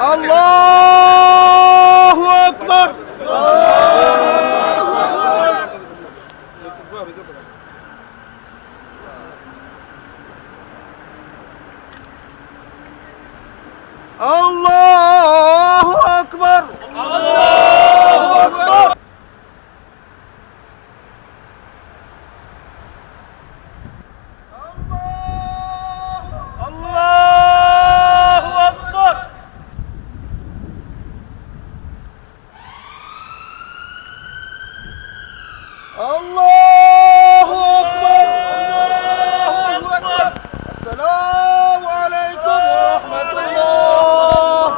আল্লাহু আকবার আল্লাহু আকবার আল্লাহু আকবার আল্লাহু আকবার আল্লাহু আকবার আসসালামু আলাইকুম ওয়া রাহমাতুল্লাহ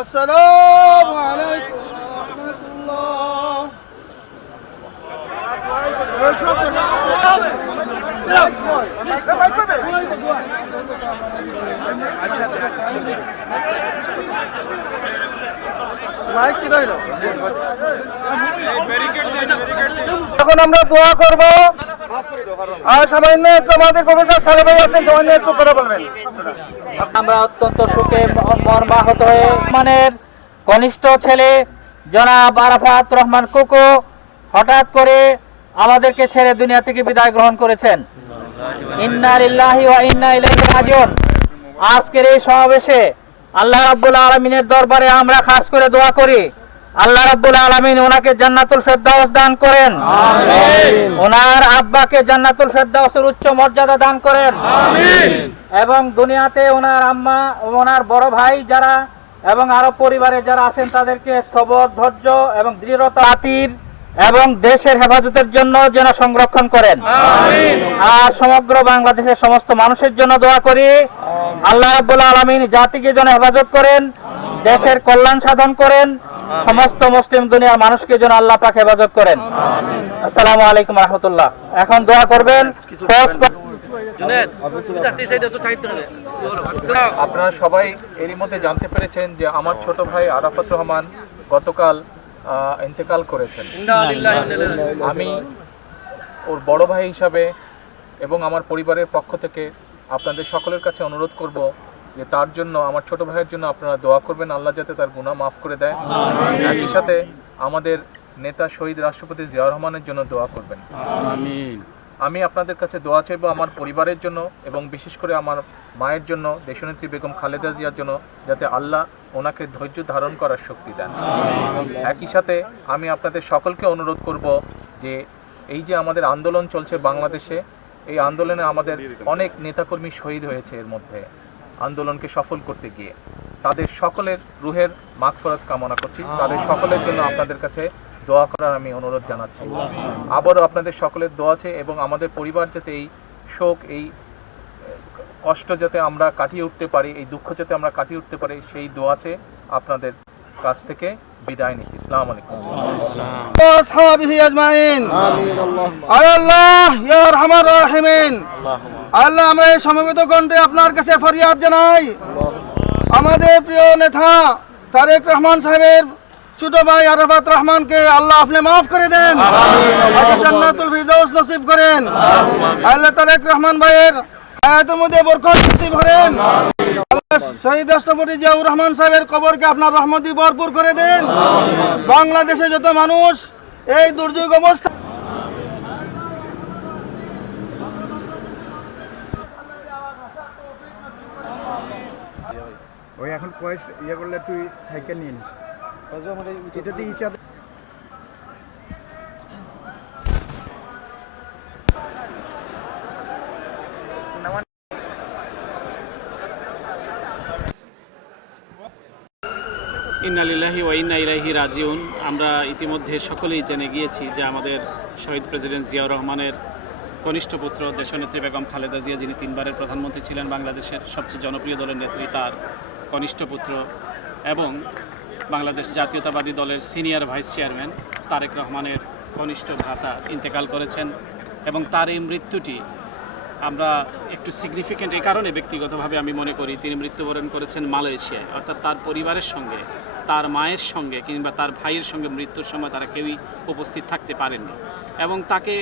আসসালামু আলাইকুম ওয়া রাহমাতুল্লাহ মাইক কি রইল এখন আমরা দোয়া করব। আর সামান্য একটু আমাদের প্রফেসর সালে ভাই আছেন, সামান্য একটু করে বলবেন। আমরা অত্যন্ত সুখে মর্মাহত হয়ে রহমানের কনিষ্ঠ ছেলে জনাব আরাফাত রহমান কুকু হঠাৎ করে আমাদেরকে ছেড়ে দুনিয়া থেকে বিদায় গ্রহণ করেছেন। ইন্না লিল্লাহি ওয়া ইন্না ইলাইহি রাজিউন। আজকের এই সমাবেশে আল্লাহ রাব্বুল আলামিনের দরবারে আমরা খাস করে দোয়া করি। আল্লাহ রাব্বুল আলামিন ওনাকে জান্নাতুল ফেরদাউস দান করেন। ওনার আব্বাকে জান্নাতুল ফেরদাউসের উচ্চ মর্যাদা দান করেন। এবং দুনিয়াতে ওনার আম্মা ওনার বড় ভাই যারা এবং আরও পরিবারে যারা আছেন তাদেরকে সবর ধৈর্য এবং দৃঢ়তা আতির এবং দেশের হেফাজতের জন্য যেন সংরক্ষণ করেন। আর সমগ্র বাংলাদেশের সমস্ত মানুষের জন্য দোয়া করি। আল্লাহ রাব্বুল আলামিন জাতিকে যেন হেফাজত করেন দেশের কল্যাণ সাধন করেন সমস্ত মুসলিম দুনিয়ার মানুষকে যেন আল্লাহ পাক হেফাজত করেন। আসসালামু আলাইকুম রহমতুল্লাহ। এখন দোয়া করবেন আপনারা সবাই এরই মধ্যে জানতে পেরেছেন যে আমার ছোট ভাই আরাফাত রহমান গতকাল ইন্তেকাল করেছেন। আমি ওর বড় ভাই হিসাবে এবং আমার পরিবারের পক্ষ থেকে আপনাদের সকলের কাছে অনুরোধ করব যে তার জন্য আমার ছোট ভাইয়ের জন্য আপনারা দোয়া করবেন আল্লাহ যাতে তার গুণা মাফ করে দেয়। একই সাথে আমাদের নেতা শহীদ রাষ্ট্রপতি জিয়া রহমানের জন্য দোয়া করবেন। আমি আপনাদের কাছে দোয়া চাইব আমার পরিবারের জন্য এবং বিশেষ করে আমার মায়ের জন্য, দেশনেত্রী বেগম খালেদা জিয়ার জন্য, যাতে আল্লাহ ওনাকে ধৈর্য ধারণ করার শক্তি দেন। একই সাথে আমি আপনাদের সকলকে অনুরোধ করব যে এই যে আমাদের আন্দোলন চলছে বাংলাদেশে, এই আন্দোলনে আমাদের অনেক নেতাকর্মী শহীদ হয়েছে এর মধ্যে, আন্দোলনকে সফল করতে গিয়ে। তাদের সকলের রুহের মাগফরত কামনা করছি। তাদের সকলের জন্য আপনাদের কাছে দোয়া করার আমি অনুরোধ জানাচ্ছি। আবারও আপনাদের সকলের দোয়া আছে এবং আমাদের পরিবার যাতে এই শোক এই কষ্ট যাতে আমরা কাটিয়ে উঠতে পারি এই দুঃখ যাতে আমরা কাটিয়ে উঠতে পারি সেই দোয়া আছে আপনাদের কাছ থেকে বিদায় নিচ্ছি। সালাম আলাইকুম। আল্লাহ আমরা এই সমবেত কণ্ঠে আপনার কাছে ফরিয়াদ জানাই। আমাদের প্রিয় নেতা তারেক রহমান সাহেবের ছোট ভাই আরাফাত রহমানকে আল্লাহ আপনি মাফ করে দেন। জান্নাতুল ফিরদৌস নসিব করেন। আল্লাহ তারেক রহমান ভাইয়ের হায়াতের মধ্যে বরকত নসিব করেন। শহীদ রাষ্ট্রপতি জিয়াউর রহমান সাহেবের কবরকে আপনার রহমতি ভরপুর করে দেন। বাংলাদেশে যত মানুষ এই দুর্যোগ অবস্থা ওই এখন কয়েস ইয়ে করলে তুই সাইকেল নিয়ে নিস। এটা দিয়ে হিসাবে ইন্নালিল্লাহি ওয়া ইন্না ইলাইহি রাজিউন। আমরা ইতিমধ্যে সকলেই জেনে গিয়েছি যে আমাদের শহীদ প্রেসিডেন্ট জিয়াউর রহমানের কনিষ্ঠ পুত্র দেশনেত্রী বেগম খালেদা জিয়া, যিনি তিনবারের প্রধানমন্ত্রী ছিলেন বাংলাদেশের সবচেয়ে জনপ্রিয় দলের নেত্রী, তার কনিষ্ঠ পুত্র এবং বাংলাদেশ জাতীয়তাবাদী দলের সিনিয়র ভাইস চেয়ারম্যান তারেক রহমানের কনিষ্ঠ ভ্রাতা ইন্তেকাল করেছেন এবং তার এই মৃত্যুটি আমরা একটু সিগনিফিক্যান্ট এই কারণে ব্যক্তিগতভাবে আমি মনে করি তিনি মৃত্যুবরণ করেছেন মালয়েশিয়ায়। অর্থাৎ তার পরিবারের সঙ্গে, তার মায়ের সঙ্গে কিংবা তার ভাইয়ের সঙ্গে মৃত্যুর সময় তারা কেউই উপস্থিত থাকতে পারেননি এবং তাকে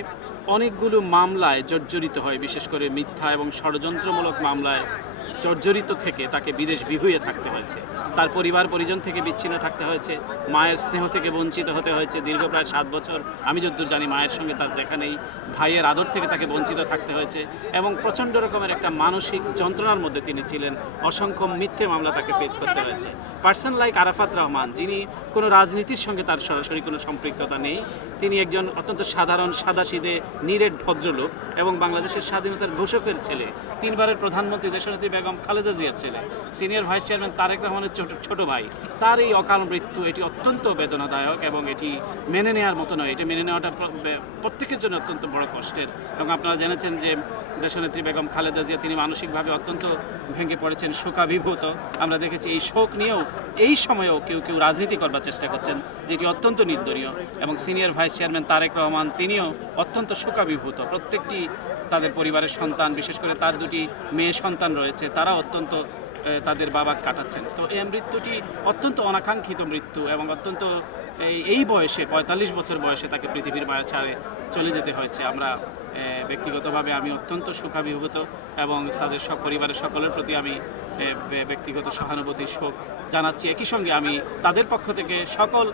অনেকগুলো মামলায় জর্জরিত হয়, বিশেষ করে মিথ্যা এবং ষড়যন্ত্রমূলক মামলায় জর্জরিত থেকে তাকে বিদেশ বিভুয়ে থাকতে হয়েছে। তার পরিবার, পরিজন থেকে বিচ্ছিন্ন থাকতে হয়েছে। মায়ের স্নেহ থেকে বঞ্চিত হতে হয়েছে। দীর্ঘ প্রায় সাত বছর আমি যদ্দূর জানি মায়ের সঙ্গে তার দেখা নেই। ভাইয়ের আদর থেকে তাকে বঞ্চিত থাকতে হয়েছে এবং প্রচণ্ড রকমের একটা মানসিক যন্ত্রণার মধ্যে তিনি ছিলেন। অসংখ্য মিথ্যে মামলা তাকে ফেস করতে হয়েছে। পার্সন লাইক আরাফাত রহমান, যিনি কোনো রাজনীতির সঙ্গে তার সরাসরি কোনো সম্পৃক্ততা নেই তিনি একজন অত্যন্ত সাধারণ সাদাসিদে নিরেট ভদ্রলোক এবং বাংলাদেশের স্বাধীনতার ঘোষকের ছেলে। তিনবারের প্রধানমন্ত্রী দেশনেত্রী বেগম খালেদা জিয়ার ছেলে, সিনিয়র ভাইস চেয়ারম্যান তারেক রহমানের ছোট ছোট ভাই। তার এই অকাল মৃত্যু এটি অত্যন্ত বেদনাদায়ক এবং এটি মেনে নেওয়ার মতো নয়। এটি মেনে নেওয়াটা প্রত্যেকের জন্য অত্যন্ত বড় কষ্টের। এবং আপনারা জেনেছেন যে দেশনেত্রী বেগম খালেদা জিয়া, তিনি মানসিকভাবে অত্যন্ত ভেঙে পড়েছেন, শোকাভিভূত। আমরা দেখেছি এই শোক নিয়েও এই সময়েও কেউ কেউ রাজনীতি করবার চেষ্টা করছেন, যেটি অত্যন্ত নিন্দনীয়। এবং senior vice chairman Tarek Rahman, তিনিও অত্যন্ত শোকাভিভূত। প্রত্যেকটি তাদের পরিবারের সন্তান, বিশেষ করে তার দুটি মেয়ে সন্তান রয়েছে, তারা অত্যন্ত তাদের বাবা কাটাচ্ছেন। তো এই মৃত্যুটি অত্যন্ত অনাকাঙ্ক্ষিত মৃত্যু এবং অত্যন্ত, এই- বয়সে, পঁয়তাল্লিশ বছর বয়সে তাকে পৃথিবীর মায়া ছাড়ে চলে যেতে হয়েছে। আমরা ব্যক্তিগতভাবে আমি অত্যন্ত সুখাভিভূত এবং তাদের সব পরিবারের সকলের প্রতি আমি ব্যক্তিগত সহানুভূতি শোক জানাচ্ছি। একই সঙ্গে আমি তাদের পক্ষ থেকে সকল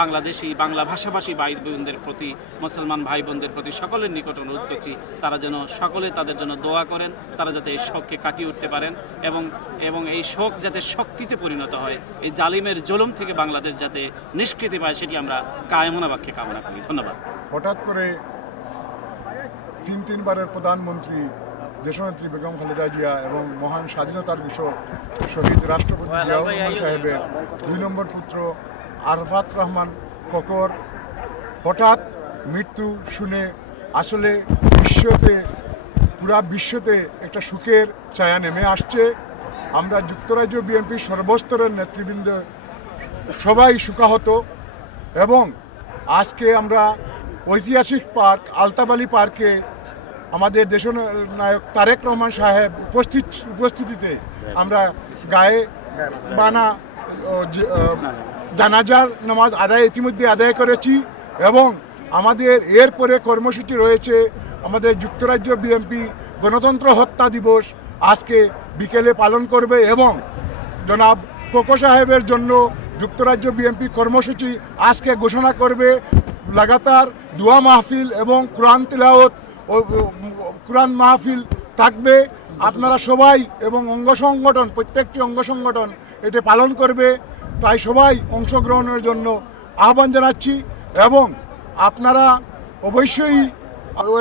বাংলাদেশি, বাংলা ভাষাভাষী ভাই বোনদের প্রতি, মুসলমান ভাই বোনদের প্রতি সকলের নিকট অনুরোধ করছি, তারা যেন সকলে তাদের জন্য দোয়া করেন, তারা যাতে এই শোককে কাটিয়ে উঠতে পারেন এবং এবং এই শোক যাতে শক্তিতে পরিণত হয়, এই জালিমের জুলুম থেকে বাংলাদেশ যাতে নিষ্কৃতি পায়, সেটি আমরা কায়মনা বাক্যে কামনা করি। ধন্যবাদ। হঠাৎ করে তিন, তিনবারের প্রধানমন্ত্রী দেশনেত্রী বেগম খালেদা জিয়া এবং মহান স্বাধীনতার ঘোষক শহীদ রাষ্ট্রপতি জিয়াউর রহমান সাহেবের দুই নম্বর পুত্র আরফাত রহমান ককর। হঠাৎ মৃত্যু শুনে আসলে বিশ্বতে পুরা বিশ্বতে একটা সুখের ছায়া নেমে আসছে। আমরা যুক্তরাজ্য বিএনপি সর্বস্তরের নেতৃবৃন্দ সবাই সুখাহত এবং আজকে আমরা ঐতিহাসিক পার্ক আলতাবালি পার্কে আমাদের দেশনায়ক তারেক রহমান সাহেব উপস্থিত উপস্থিতিতে আমরা গায়ে বানা জানাজার নামাজ আদায় ইতিমধ্যে আদায় করেছি এবং আমাদের এরপরে কর্মসূচি রয়েছে আমাদের যুক্তরাজ্য বিএনপি গণতন্ত্র হত্যা দিবস আজকে বিকেলে পালন করবে এবং জনাব কোকো সাহেবের জন্য যুক্তরাজ্য বিএনপি কর্মসূচি আজকে ঘোষণা করবে। লাগাতার দোয়া মাহফিল এবং কোরআন ও, কোরআন মাহফিল থাকবে। আপনারা সবাই এবং অঙ্গ সংগঠন, প্রত্যেকটি অঙ্গ সংগঠন এটি পালন করবে। তাই সবাই অংশগ্রহণের জন্য আহ্বান জানাচ্ছি এবং আপনারা অবশ্যই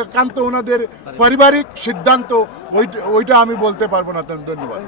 একান্ত ওনাদের পারিবারিক সিদ্ধান্ত ওইটা আমি বলতে পারব না। ধন্যবাদ।